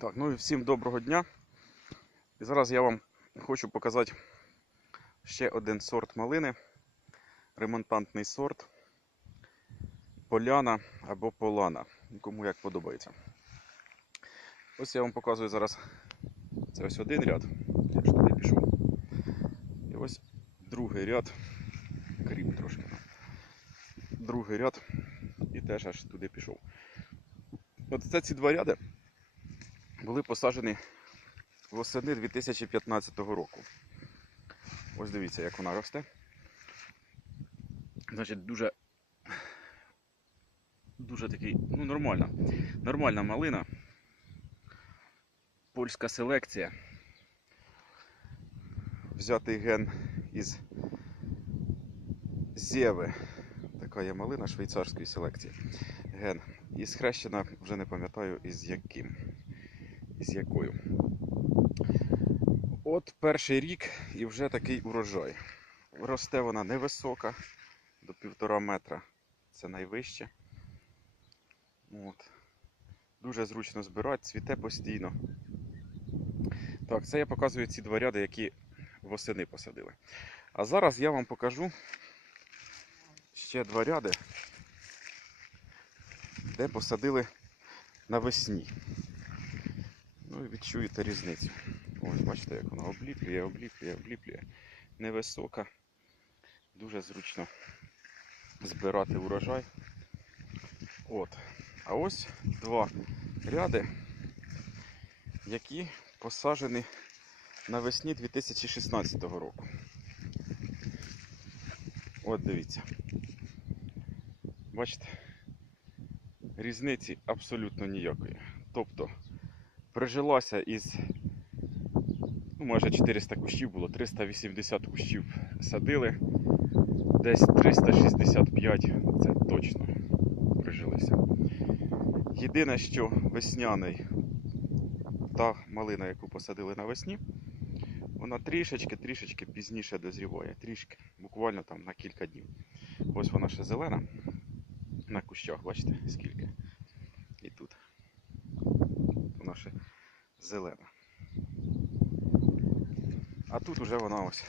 Так, ну і всім доброго дня. І зараз я вам хочу показати ще один сорт малини. Ремонтантний сорт. Поляна або полана. Кому як подобається. Ось я вам показую зараз. Це ось один ряд. Я ж туди пішов. І ось другий ряд. Кріп трошки. Другий ряд. І теж аж туди пішов. От це ці два ряди були посаджені восени 2015 року. Ось дивіться, як вона росте. Значить, дуже, дуже такий, ну, нормальна. Нормальна малина. Польська селекція. Взятий ген із Зєви. Така є малина швейцарської селекції. Ген. І схрещена, вже не пам'ятаю із яким. Із якою. От перший рік і вже такий урожай. Росте вона невисока, до півтора метра. Це найвище. От. Дуже зручно збирати, цвіте постійно. Так, це я показую ці два ряди, які восени посадили. А зараз я вам покажу ще два ряди, де посадили навесні. Ну і відчуєте різницю. Ось бачите, як вона обліплює, обліплює, обліплює. Невисока. Дуже зручно збирати урожай. От. А ось два ряди, які посаджені навесні 2016 року. От дивіться. Бачите? Різниці абсолютно ніякої. Тобто прижилася із ну, майже 400 кущів було, 380 кущів садили, десь 365 це точно прижилися. Єдине, що весняний та малина, яку посадили навесні, вона трішечки-трішечки пізніше дозріває, трішки, буквально там на кілька днів. Ось вона ще зелена на кущах, бачите, скільки. І тут. Вона ще зелена. А тут вже вона ось,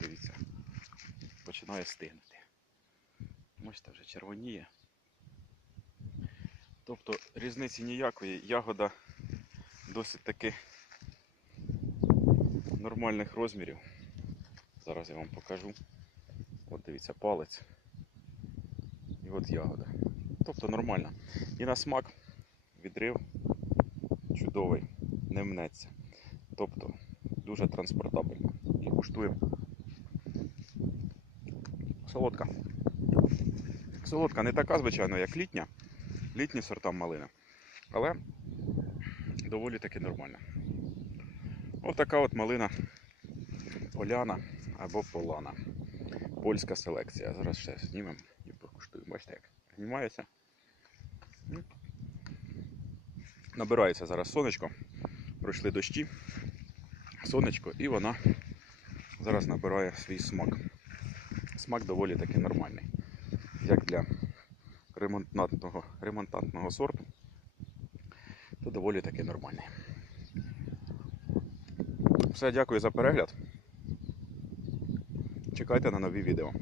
дивіться, починає стигнути. Бачите, вже червоніє. Тобто різниці ніякої, ягода досить таки нормальних розмірів. Зараз я вам покажу. От дивіться, палець. І от ягода. Тобто нормальна. І на смак відрив чудовий, не мнеться. Тобто дуже транспортабельно. І куштуємо. Солодка. Солодка не така, звичайно, як літня. Літні сорта малини. Але доволі таки нормальна. Ось така от малина Оляна або Полана. Польська селекція. Зараз ще знімемо і покуштуємо. Бачите, як знімається. Набирається зараз сонечко. Пройшли дощі. Сонечко, і вона зараз набирає свій смак. Смак доволі таки нормальний. Як для ремонтантного, ремонтантного сорту, то доволі таки нормальний. Все, дякую за перегляд. Чекайте на нові відео.